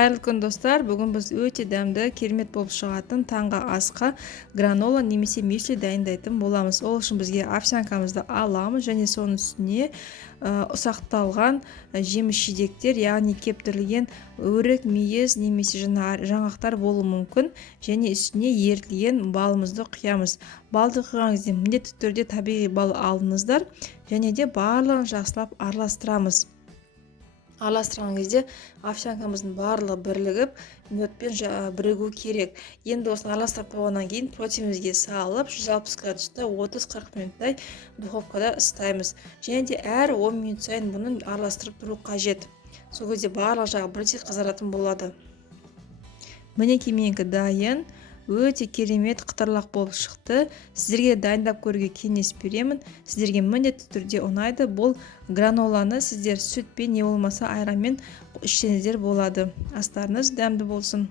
Қайырлы күн достар, бүгін біз өте дәмді, керемет болып шығатын таңғы асқа гранола немесе мюсли дайындайтын боламыз. Ол үшін бізге овсянкамызды аламыз және соның үстіне ұсақталған жеміс-жидектер, яғни кептірілген өрік, мейіз немесе жаңғақтар болуы мүмкін, және үстіне ерітілген балымызды құямыз. Балды құйған кезде міндетті түрде табиғи бал алыңыздар және де барлығын жақсылап араластырамыз. Араластырған кезде овсянкамыздың барлығы бірігіп, медпен бірігу керек. Енді осыны араластырып болғаннан кейін противнімізге салып, 160 градуста 30-40 минуттай духовкада ыстаймыз. Және де әр 10 минут сайын бұны араластырып тұру қажет. Сол кезде барлық жағы бірдей қызаратын болады. Мінекей менікі дайын. Өте керемет қытырлақ болып шықты. Сіздерге дайындап көруге кеңес беремін. Сіздерге міндетті түрде ұнайды. Бұл граноланы сіздер сүтпен не болмаса айранмен ішсеңіздер болады. Астарыңыз дәмді болсын.